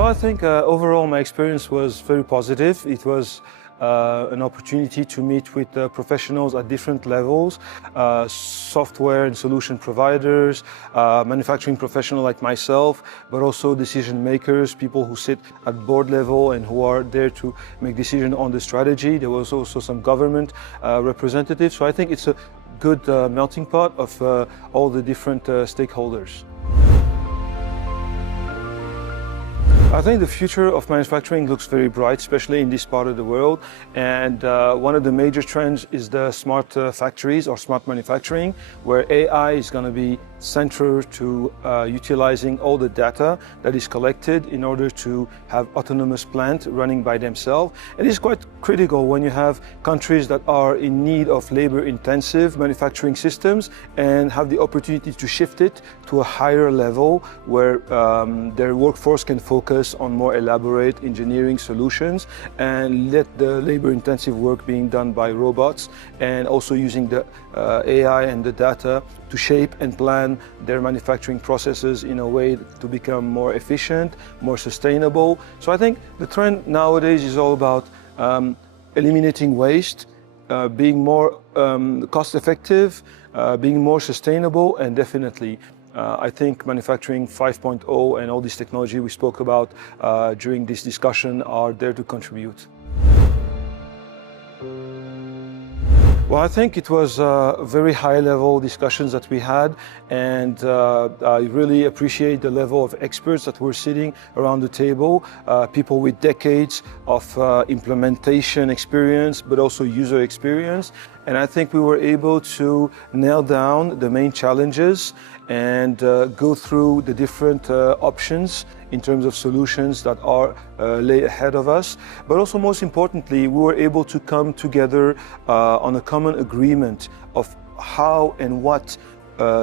Well, I think overall my experience was very positive. It was an opportunity to meet with professionals at different levels, software and solution providers, manufacturing professionals like myself, but also decision makers, people who sit at board level and who are there to make decisions on the strategy. There was also some government representatives. So I think it's a good melting pot of all the different stakeholders. I think the future of manufacturing looks very bright, especially in this part of the world. And one of the major trends is the smart factories or smart manufacturing, where AI is going to be central to utilizing all the data that is collected in order to have autonomous plants running by themselves. And it's quite critical when you have countries that are in need of labor-intensive manufacturing systems and have the opportunity to shift it to a higher level where their workforce can focus on more elaborate engineering solutions and let the labor-intensive work being done by robots, and also using the AI and the data to shape and plan their manufacturing processes in a way to become more efficient, more sustainable. So I think the trend nowadays is all about eliminating waste, being more cost-effective, being more sustainable, and definitely I think manufacturing 5.0 and all this technology we spoke about during this discussion are there to contribute. Well, I think it was very high-level discussions that we had, and I really appreciate the level of experts that were sitting around the table, people with decades of implementation experience, but also user experience. And I think we were able to nail down the main challenges and go through the different options in terms of solutions that are lay ahead of us. But also, most importantly, we were able to come together on a common agreement of how and what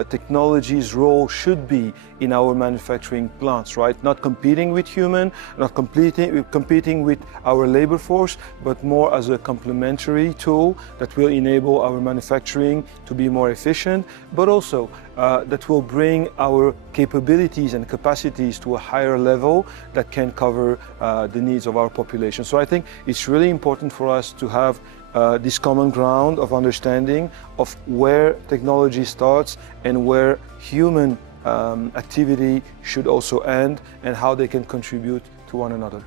technology's role should be in our manufacturing plants, right? Not competing with human, not competing with our labor force, but more as a complementary tool that will enable our manufacturing to be more efficient, but also that will bring our capabilities and capacities to a higher level that can cover the needs of our population. So I think it's really important for us to have this common ground of understanding of where technology starts and where human activity should also end, and how they can contribute to one another.